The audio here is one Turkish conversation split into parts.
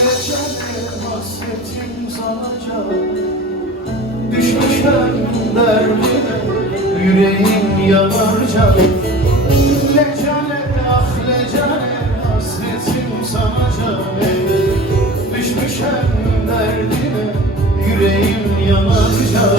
Ecele hasretim sana can, düşmüşüm derdine, yüreğim yanar can. Lecale ah lecale hasretim sana can, düşmüşüm derdine, yüreğim yanar can.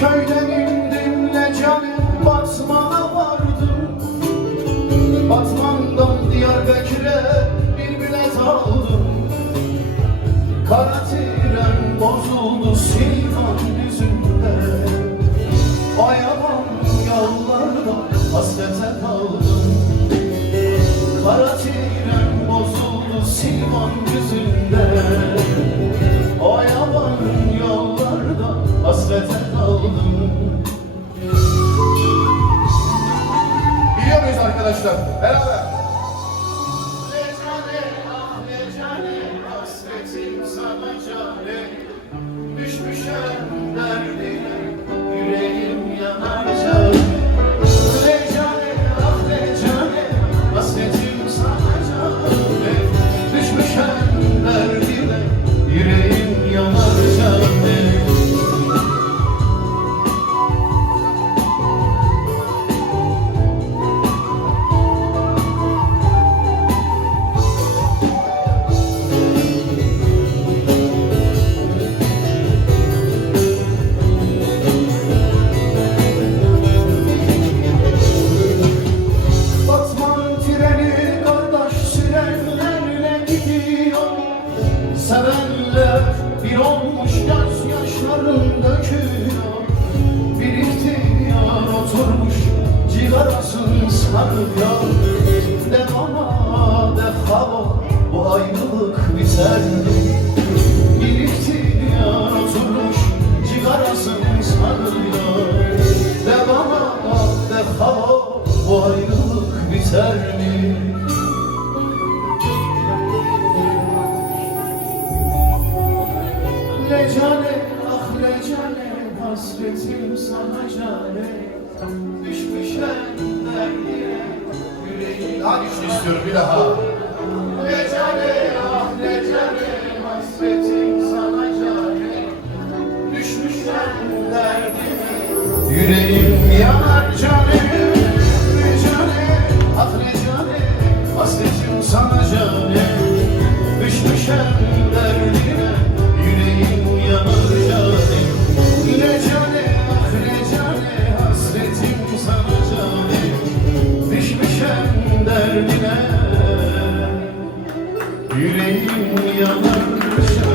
Köyden indim Lecale, Batman'a vardım. Batman'dan Diyarbakır'a bir bilet aldım. Kara tren bozuldu Silvan yüzünde, o yaban yollarda hasrete kaldım. Kara tren bozuldu Silvan yüzünde, o yaban yollarda hasrete kaldım. Biliyor muyuz arkadaşlar? Beraber. Lecale ah lecale hasretim sana cane, düşmüşüm derdine, yüreğim yanar cane. Lecale ah lecale hasretim sana cane, düşmüşüm derdine, yüreğim yanar cane. Sevenler bir olmuş, yaşların döküyor. Bir ihtiyar oturmuş, cigarasını sarıyor. De bana de hava, bu ayrılık biter mi? Bir ihtiyar oturmuş, cigarasını sarıyor. De bana de hava, bu ayrılık biter mi? Lecale ah lecale hasretim sana cane, düşmüşem derdine, yüreğim. Daha güçlü istiyorum bir daha. Lecale ah lecale hasretim sana cane, düşmüşem derdine, yüreğim yanar cane. Lecale ah lecale hasretim sana cane, düşmüşem derdine, yüreğim yanar cane. Lecale ah lecale hasretim sana cane, düşmüşem derdine, yüreğim yanar cane.